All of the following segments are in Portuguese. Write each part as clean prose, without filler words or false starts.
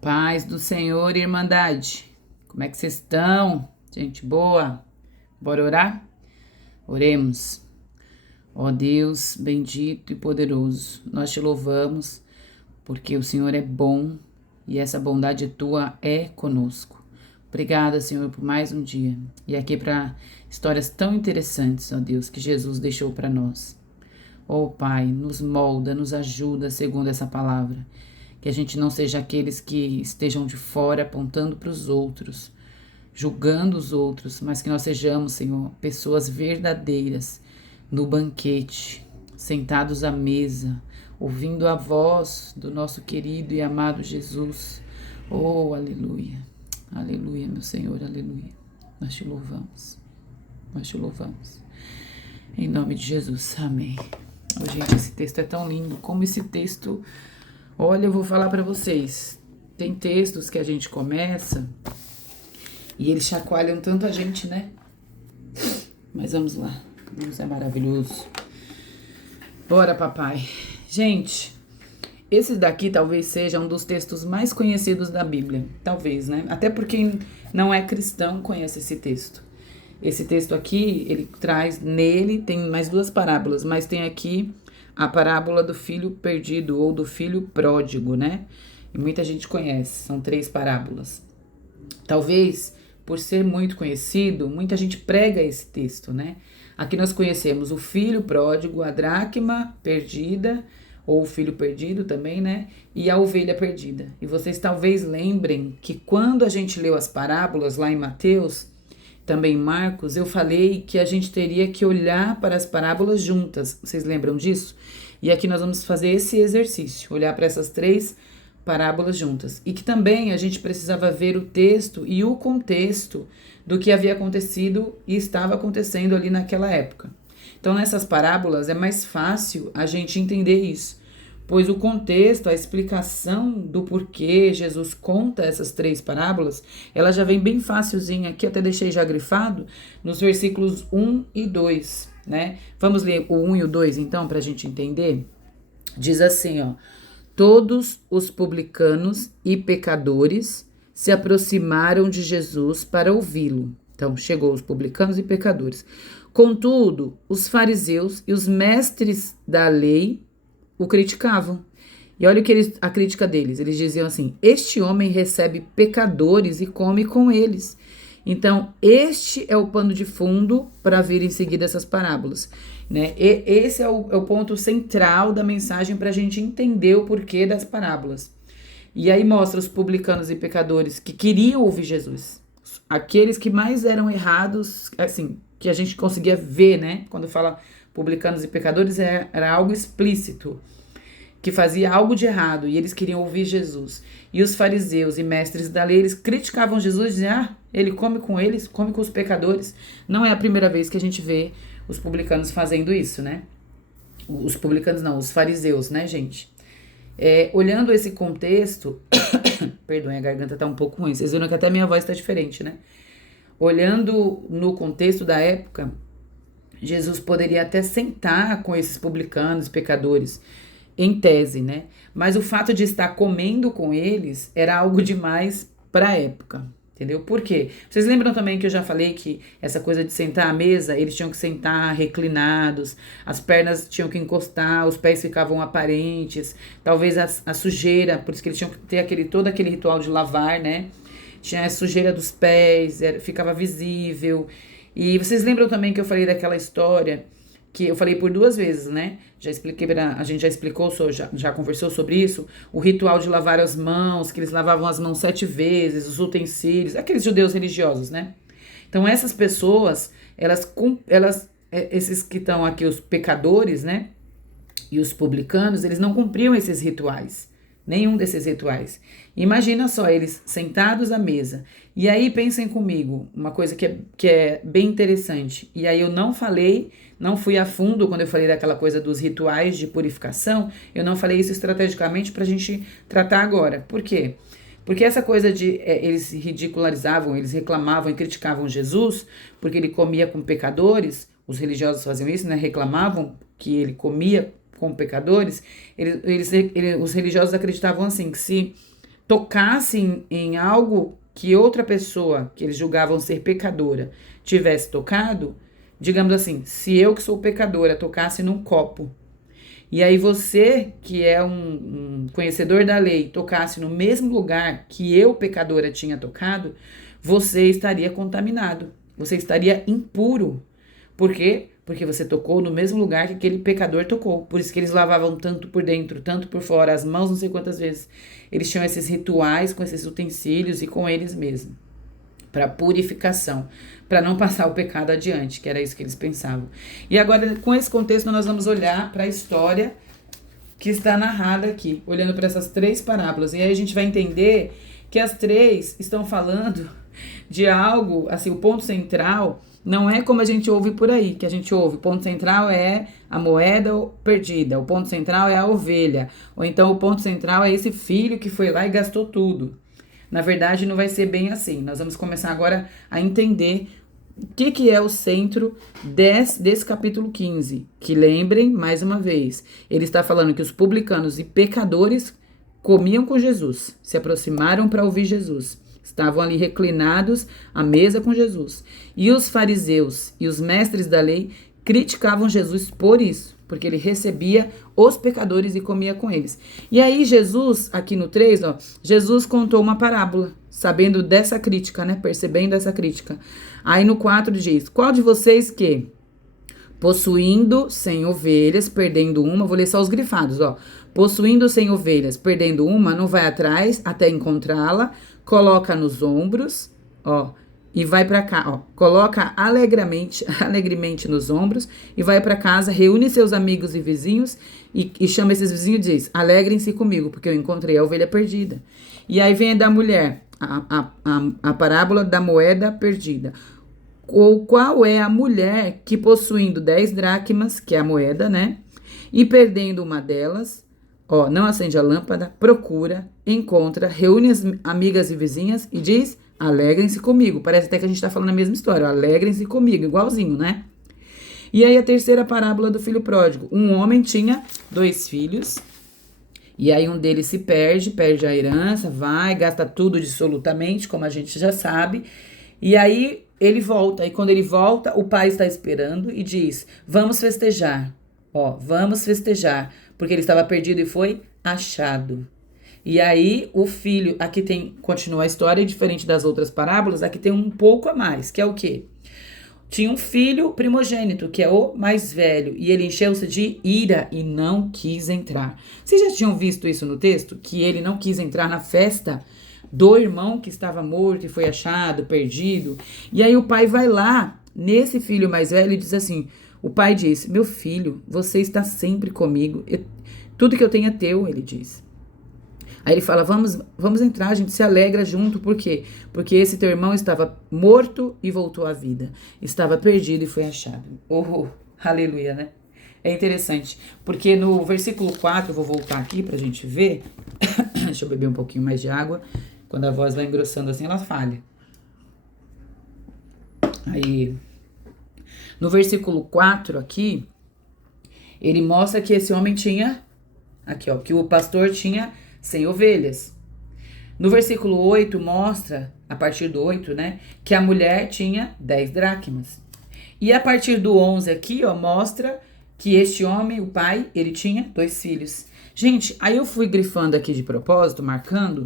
Paz do Senhor e Irmandade. Como é que vocês estão? Gente boa? Bora orar? Oremos. Ó Deus, bendito e poderoso, nós te louvamos porque o Senhor é bom e essa bondade tua é conosco. Obrigada, Senhor, por mais um dia e aqui para histórias tão interessantes, ó Deus, que Jesus deixou para nós. Ó Pai, nos molda, nos ajuda segundo essa palavra. Que a gente não seja aqueles que estejam de fora apontando para os outros, julgando os outros, mas que nós sejamos, Senhor, pessoas verdadeiras no banquete, sentados à mesa, ouvindo a voz do nosso querido e amado Jesus. Oh, aleluia, aleluia, meu Senhor, aleluia. Nós te louvamos, nós te louvamos. Em nome de Jesus, amém. Oh, gente, esse texto é tão lindo, como esse texto... Olha, eu vou falar para vocês, tem textos que a gente começa e eles chacoalham tanto a gente, né? Mas vamos lá, Deus é maravilhoso. Bora, papai. Gente, esse daqui talvez seja um dos textos mais conhecidos da Bíblia, talvez, né? Até porque quem não é cristão conhece esse texto. Esse texto aqui, ele traz nele, tem mais duas parábolas, mas tem aqui a parábola do filho perdido ou do filho pródigo, né? E muita gente conhece, são 3 parábolas. Talvez, por ser muito conhecido, muita gente prega esse texto, né? Aqui nós conhecemos o filho pródigo, a dracma perdida, ou o filho perdido também, né? E a ovelha perdida. E vocês talvez lembrem que quando a gente leu as parábolas lá em Mateus, também em Marcos, eu falei que a gente teria que olhar para as parábolas juntas. Vocês lembram disso? E aqui nós vamos fazer esse exercício, olhar para essas 3 parábolas juntas. E que também a gente precisava ver o texto e o contexto do que havia acontecido e estava acontecendo ali naquela época. Então, nessas parábolas é mais fácil a gente entender isso, pois o contexto, a explicação do porquê Jesus conta essas 3 parábolas, ela já vem bem facilzinha aqui, até deixei já grifado, nos versículos 1 e 2, né? Vamos ler o 1 e o 2, então, para a gente entender? Diz assim, ó: todos os publicanos e pecadores se aproximaram de Jesus para ouvi-lo. Então, chegou os publicanos e pecadores. Contudo, os fariseus e os mestres da lei o criticavam. E olha a crítica deles. Eles diziam assim: este homem recebe pecadores e come com eles. Então, este é o pano de fundo para vir em seguida essas parábolas, né? E esse é o ponto central da mensagem para a gente entender o porquê das parábolas. E aí mostra os publicanos e pecadores que queriam ouvir Jesus. Aqueles que mais eram errados, assim, que a gente conseguia ver, né? Quando fala publicanos e pecadores, era algo explícito, que fazia algo de errado, e eles queriam ouvir Jesus. E os fariseus e mestres da lei, eles criticavam Jesus, diziam: ele come com eles, come com os pecadores. Não é a primeira vez que a gente vê os publicanos fazendo isso, né? Os publicanos não, os fariseus, né, gente? Olhando esse contexto, perdão, a garganta tá um pouco ruim, vocês viram que até minha voz tá diferente, né? Olhando no contexto da época, Jesus poderia até sentar com esses publicanos, pecadores, em tese, né? Mas o fato de estar comendo com eles era algo demais para a época, entendeu? Por quê? Vocês lembram também que eu já falei que essa coisa de sentar à mesa, eles tinham que sentar reclinados, as pernas tinham que encostar, os pés ficavam aparentes, talvez a sujeira, por isso que eles tinham que ter todo aquele ritual de lavar, né? Tinha a sujeira dos pés, ficava visível. E vocês lembram também que eu falei daquela história que eu falei por 2 vezes, né? Já expliquei, a gente já explicou, já conversou sobre isso, o ritual de lavar as mãos, que eles lavavam as mãos 7 vezes, os utensílios, aqueles judeus religiosos, né? Então essas pessoas, esses que estão aqui, os pecadores, né? E os publicanos, eles não cumpriam esses rituais. Nenhum desses rituais. Imagina só, eles sentados à mesa. E aí, pensem comigo, uma coisa que é bem interessante. E aí eu não fui a fundo quando eu falei daquela coisa dos rituais de purificação. Eu não falei isso estrategicamente para a gente tratar agora. Por quê? Porque essa coisa de eles ridicularizavam, eles reclamavam e criticavam Jesus, porque ele comia com pecadores, os religiosos faziam isso, né? Reclamavam que ele comia com pecadores, os religiosos acreditavam assim, que se tocasse em algo que outra pessoa, que eles julgavam ser pecadora, tivesse tocado, digamos assim, se eu que sou pecadora tocasse num copo, e aí você, que é um conhecedor da lei, tocasse no mesmo lugar que eu, pecadora, tinha tocado, você estaria contaminado, você estaria impuro. Por quê? Porque você tocou no mesmo lugar que aquele pecador tocou. Por isso que eles lavavam tanto por dentro, tanto por fora, as mãos não sei quantas vezes. Eles tinham esses rituais com esses utensílios e com eles mesmos, para purificação, para não passar o pecado adiante, que era isso que eles pensavam. E agora, com esse contexto, nós vamos olhar para a história que está narrada aqui, olhando para essas 3 parábolas. E aí a gente vai entender que as 3 estão falando de algo, assim, o ponto central não é como a gente ouve por aí, que a gente ouve, o ponto central é a moeda perdida, o ponto central é a ovelha, ou então o ponto central é esse filho que foi lá e gastou tudo. Na verdade, não vai ser bem assim. Nós vamos começar agora a entender o que é o centro desse capítulo 15. Que lembrem, mais uma vez, ele está falando que os publicanos e pecadores comiam com Jesus, se aproximaram para ouvir Jesus. Estavam ali reclinados à mesa com Jesus. E os fariseus e os mestres da lei criticavam Jesus por isso, porque ele recebia os pecadores e comia com eles. E aí Jesus, aqui no 3, Jesus contou uma parábola, sabendo dessa crítica, né? Percebendo essa crítica. Aí no 4 diz, qual de vocês que, possuindo 100 ovelhas, perdendo uma, vou ler só os grifados, possuindo 100 ovelhas, perdendo uma, não vai atrás até encontrá-la, coloca nos ombros, e vai para cá, coloca alegremente nos ombros e vai para casa, reúne seus amigos e vizinhos e chama esses vizinhos e diz, alegrem-se comigo, porque eu encontrei a ovelha perdida. E aí vem da mulher, a parábola da moeda perdida. Ou qual é a mulher que possuindo 10 dracmas, que é a moeda, né? E perdendo uma delas, não acende a lâmpada, procura, encontra, reúne as amigas e vizinhas e diz, alegrem-se comigo. Parece até que a gente está falando a mesma história. Alegrem-se comigo, igualzinho, né? E aí a terceira parábola do filho pródigo. Um homem tinha 2 filhos. E aí um deles se perde a herança, vai, gasta tudo dissolutamente, como a gente já sabe. E aí ele volta. E quando ele volta, o pai está esperando e diz, vamos festejar. Vamos festejar. Porque ele estava perdido e foi achado. E aí, o filho, aqui continua a história, diferente das outras parábolas, aqui tem um pouco a mais, que é o quê? Tinha um filho primogênito, que é o mais velho, e ele encheu-se de ira e não quis entrar. Vocês já tinham visto isso no texto? Que ele não quis entrar na festa do irmão que estava morto e foi achado, perdido. E aí o pai vai lá, nesse filho mais velho, e diz assim, o pai diz, meu filho, você está sempre comigo, tudo que eu tenho é teu, ele diz. Aí ele fala, vamos entrar, a gente se alegra junto, por quê? Porque esse teu irmão estava morto e voltou à vida. Estava perdido e foi achado. Aleluia, né? É interessante, porque no versículo 4, eu vou voltar aqui pra gente ver. Deixa eu beber um pouquinho mais de água. Quando a voz vai engrossando assim, ela falha. Aí, no versículo 4 aqui, ele mostra que esse homem tinha, que o pastor tinha 100 ovelhas. No versículo 8 mostra, a partir do 8, né, que a mulher tinha 10 dracmas. E a partir do 11 aqui, mostra que este homem, o pai, ele tinha 2 filhos. Gente, aí eu fui grifando aqui de propósito, marcando,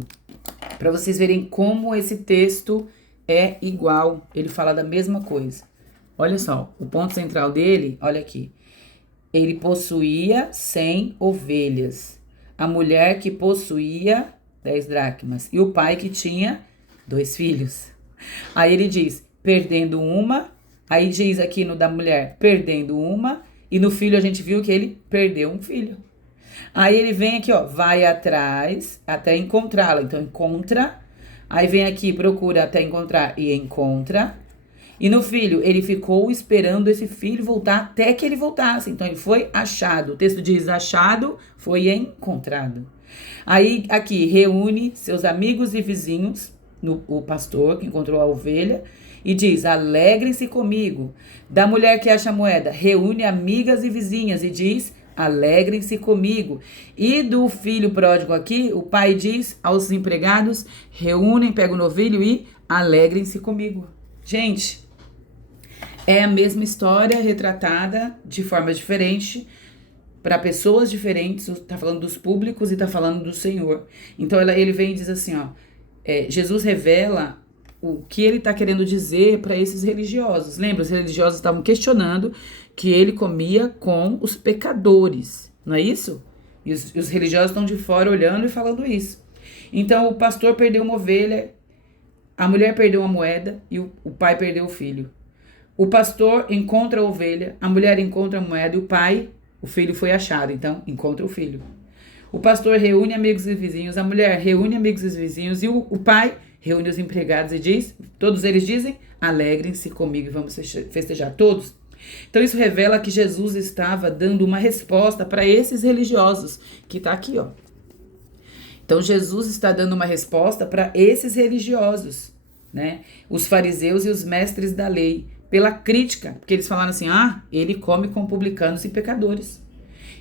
para vocês verem como esse texto é igual. Ele fala da mesma coisa. Olha só, o ponto central dele, olha aqui. Ele possuía 100 ovelhas. A mulher que possuía 10 dracmas. E o pai que tinha 2 filhos. Aí ele diz, perdendo uma. Aí diz aqui no da mulher, perdendo uma. E no filho a gente viu que ele perdeu um filho. Aí ele vem aqui, vai atrás até encontrá-la. Então encontra. Aí vem aqui, procura até encontrar e encontra. E no filho, ele ficou esperando esse filho voltar até que ele voltasse. Então, ele foi achado. O texto diz achado, foi encontrado. Aí, aqui, reúne seus amigos e vizinhos, o pastor que encontrou a ovelha, e diz, alegrem-se comigo. Da mulher que acha a moeda, reúne amigas e vizinhas e diz, alegrem-se comigo. E do filho pródigo aqui, o pai diz aos empregados, reúnem, pegam o novilho e alegrem-se comigo. Gente, é a mesma história retratada de forma diferente, para pessoas diferentes, tá falando dos públicos e tá falando do Senhor. Então ele vem e diz assim, ó, Jesus revela o que ele tá querendo dizer para esses religiosos. Lembra, os religiosos estavam questionando que ele comia com os pecadores, não é isso? E os religiosos estão de fora olhando e falando isso. Então o pastor perdeu uma ovelha, a mulher perdeu uma moeda e o pai perdeu o filho. O pastor encontra a ovelha, a mulher encontra a moeda e o filho foi achado, então encontra o filho. O pastor reúne amigos e vizinhos, a mulher reúne amigos e vizinhos e o pai reúne os empregados e diz, todos eles dizem, alegrem-se comigo e vamos festejar todos. Então isso revela que Jesus estava dando uma resposta para esses religiosos, que está aqui, ó. Então Jesus está dando uma resposta para esses religiosos, né? Os fariseus e os mestres da lei, pela crítica, porque eles falaram assim, ele come com publicanos e pecadores.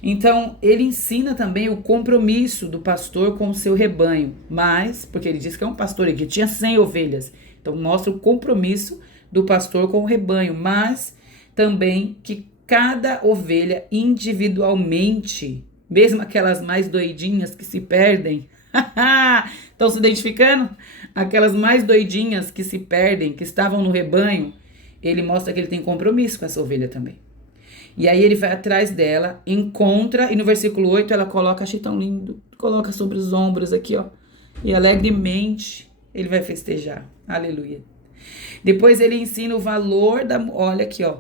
Então, ele ensina também o compromisso do pastor com o seu rebanho, mas, porque ele diz que é um pastor e que tinha 100 ovelhas, então mostra o compromisso do pastor com o rebanho, mas também que cada ovelha individualmente, mesmo aquelas mais doidinhas que se perdem, estão se identificando? Aquelas mais doidinhas que se perdem, que estavam no rebanho, ele mostra que ele tem compromisso com essa ovelha também. E aí ele vai atrás dela, encontra, e no versículo 8 ela coloca, achei tão lindo, coloca sobre os ombros aqui, ó, e alegremente ele vai festejar. Aleluia. Depois ele ensina o valor olha aqui, ó,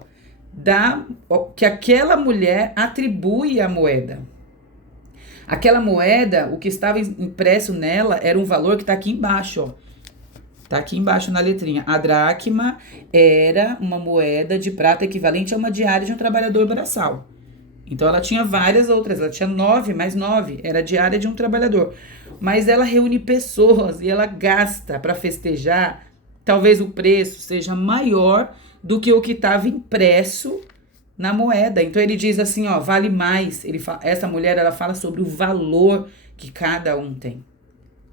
que aquela mulher atribui à moeda. Aquela moeda, o que estava impresso nela era um valor que está aqui embaixo, ó. Tá aqui embaixo na letrinha. A dracma era uma moeda de prata equivalente a uma diária de um trabalhador braçal. Então ela tinha várias outras, ela tinha 9 mais 9, era a diária de um trabalhador. Mas ela reúne pessoas e ela gasta para festejar, talvez o preço seja maior do que o que estava impresso na moeda. Então ele diz assim, ó, vale mais. Essa mulher, ela fala sobre o valor que cada um tem.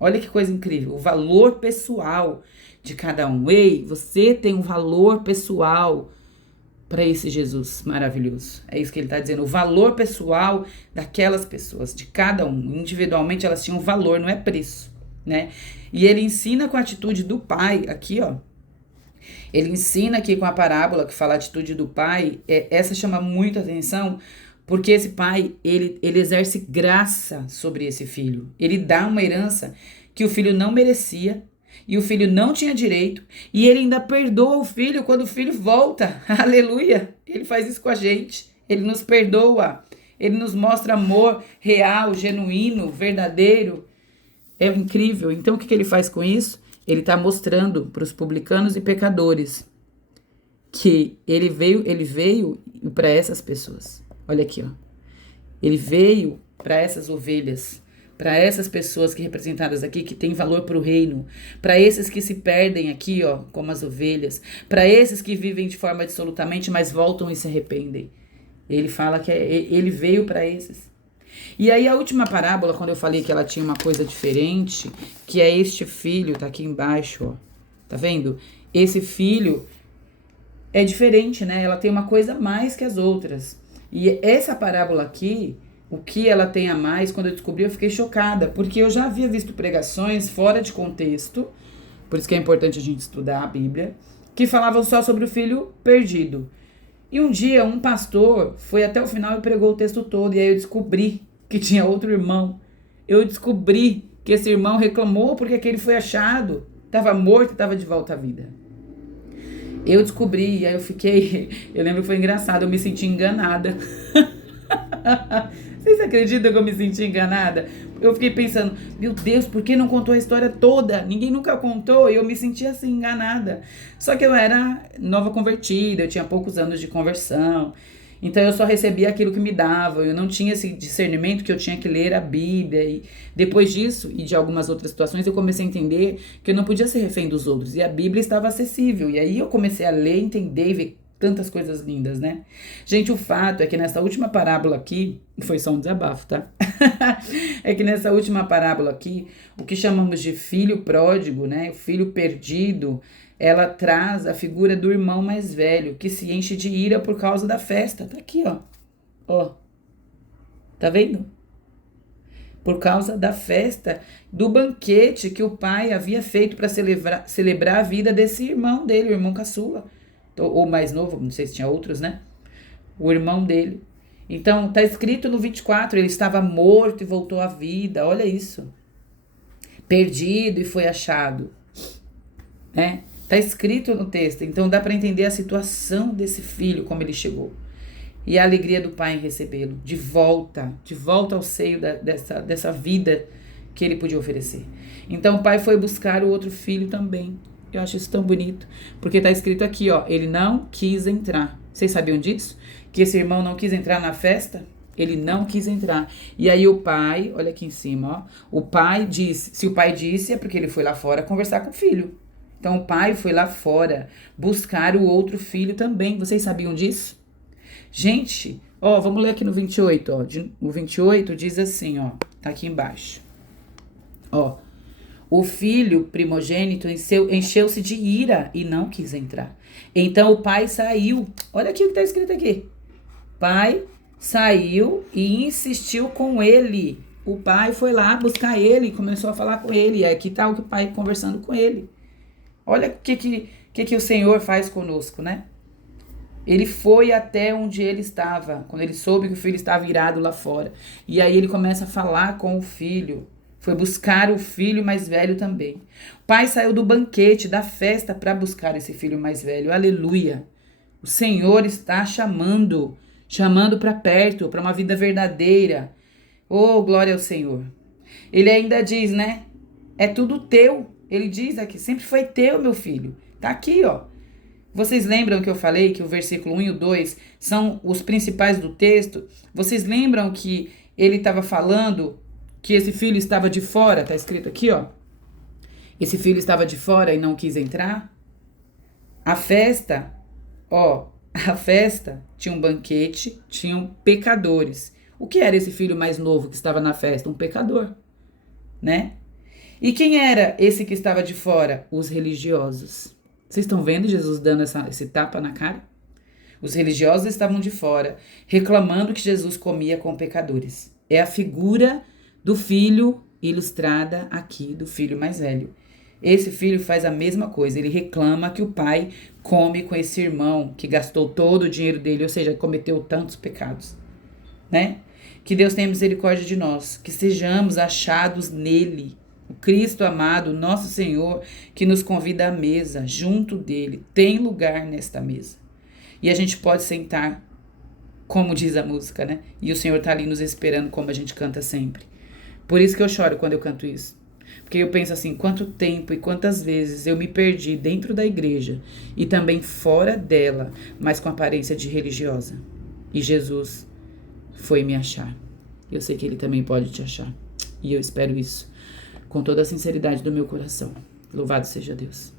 Olha que coisa incrível, o valor pessoal de cada um. Ei, você tem um valor pessoal para esse Jesus maravilhoso. É isso que ele está dizendo, o valor pessoal daquelas pessoas, de cada um. Individualmente elas tinham valor, não é preço, né? E ele ensina com a atitude do pai, aqui, ó. Ele ensina aqui com a parábola que fala a atitude do pai, essa chama muito atenção, porque esse pai, ele exerce graça sobre esse filho. Ele dá uma herança que o filho não merecia, e o filho não tinha direito, e ele ainda perdoa o filho quando o filho volta. Aleluia! Ele faz isso com a gente. Ele nos perdoa. Ele nos mostra amor real, genuíno, verdadeiro. É incrível. Então, o que ele faz com isso? Ele está mostrando para os publicanos e pecadores que ele veio para essas pessoas. Olha aqui, ó. Ele veio para essas ovelhas, para essas pessoas que representadas aqui, que têm valor para o reino, para esses que se perdem aqui, ó, como as ovelhas, para esses que vivem de forma absolutamente, mas voltam e se arrependem. Ele fala que ele veio para esses. E aí a última parábola, quando eu falei que ela tinha uma coisa diferente, que é este filho, tá aqui embaixo, ó, tá vendo? Esse filho é diferente, né? Ela tem uma coisa a mais que as outras. E essa parábola aqui, o que ela tem a mais, quando eu descobri, eu fiquei chocada, porque eu já havia visto pregações fora de contexto, por isso que é importante a gente estudar a Bíblia, que falavam só sobre o filho perdido. E um dia um pastor foi até o final e pregou o texto todo, e aí eu descobri que tinha outro irmão. Eu descobri que esse irmão reclamou porque aquele foi achado, estava morto e estava de volta à vida. Eu descobri, e aí eu lembro que foi engraçado, eu me senti enganada. Vocês acreditam que eu me senti enganada? Eu fiquei pensando, meu Deus, por que não contou a história toda? Ninguém nunca contou e eu me senti assim, enganada. Só que eu era nova convertida, eu tinha poucos anos de conversão. Então eu só recebia aquilo que me davam, eu não tinha esse discernimento que eu tinha que ler a Bíblia. E depois disso, e de algumas outras situações, eu comecei a entender que eu não podia ser refém dos outros. E a Bíblia estava acessível. E aí eu comecei a ler, entender e ver tantas coisas lindas, né? Gente, o fato é que nessa última parábola aqui, foi só um desabafo, tá? É que nessa última parábola aqui, o que chamamos de filho pródigo, né? O filho perdido, ela traz a figura do irmão mais velho, que se enche de ira por causa da festa. Tá aqui, ó. Ó. Tá vendo? Por causa da festa, do banquete que o pai havia feito para celebrar a vida desse irmão dele, o irmão caçula, ou mais novo, não sei se tinha outros, né? O irmão dele. Então, tá escrito no 24, ele estava morto e voltou à vida, olha isso. Perdido e foi achado, né? Tá escrito no texto, então dá para entender a situação desse filho, como ele chegou. E a alegria do pai em recebê-lo, de volta ao seio dessa vida que ele podia oferecer. Então o pai foi buscar o outro filho também. Eu acho isso tão bonito, porque está escrito aqui, ó, ele não quis entrar. Vocês sabiam disso? Que esse irmão não quis entrar na festa? Ele não quis entrar. E aí o pai, olha aqui em cima, ó, o pai disse, se o pai disse é porque ele foi lá fora conversar com o filho. Então o pai foi lá fora buscar o outro filho também. Vocês sabiam disso? Gente, ó, vamos ler aqui no 28, ó. O 28 diz assim, ó, tá aqui embaixo. Ó, o filho primogênito encheu-se de ira e não quis entrar. Então o pai saiu. Olha aqui o que tá escrito aqui. Pai saiu e insistiu com ele. O pai foi lá buscar ele e começou a falar com ele. E aqui tá o pai conversando com ele. Olha o que o Senhor faz conosco, né? Ele foi até onde ele estava, quando ele soube que o filho estava irado lá fora. E aí ele começa a falar com o filho. Foi buscar o filho mais velho também. O pai saiu do banquete, da festa, para buscar esse filho mais velho. Aleluia. O Senhor está chamando para perto, para uma vida verdadeira. Oh, glória ao Senhor. Ele ainda diz, né? É tudo teu. Ele diz aqui, sempre foi teu, meu filho. Tá aqui, ó. Vocês lembram que eu falei que o versículo 1 e o 2 são os principais do texto? Vocês lembram que ele estava falando que esse filho estava de fora? Tá escrito aqui, ó. Esse filho estava de fora e não quis entrar. A festa, ó, a festa tinha um banquete, tinham pecadores. O que era esse filho mais novo que estava na festa? Um pecador, né? E quem era esse que estava de fora? Os religiosos. Vocês estão vendo Jesus dando esse tapa na cara? Os religiosos estavam de fora, reclamando que Jesus comia com pecadores. É a figura do filho ilustrada aqui, do filho mais velho. Esse filho faz a mesma coisa, ele reclama que o pai come com esse irmão que gastou todo o dinheiro dele, ou seja, cometeu tantos pecados, né? Que Deus tenha misericórdia de nós, que sejamos achados nele. O Cristo amado, nosso Senhor, que nos convida à mesa, junto dele, tem lugar nesta mesa. E a gente pode sentar, como diz a música, né? E o Senhor está ali nos esperando, como a gente canta sempre. Por isso que eu choro quando eu canto isso. Porque eu penso assim, quanto tempo e quantas vezes eu me perdi dentro da igreja e também fora dela, mas com aparência de religiosa. E Jesus foi me achar. Eu sei que ele também pode te achar. E eu espero isso com toda a sinceridade do meu coração. Louvado seja Deus.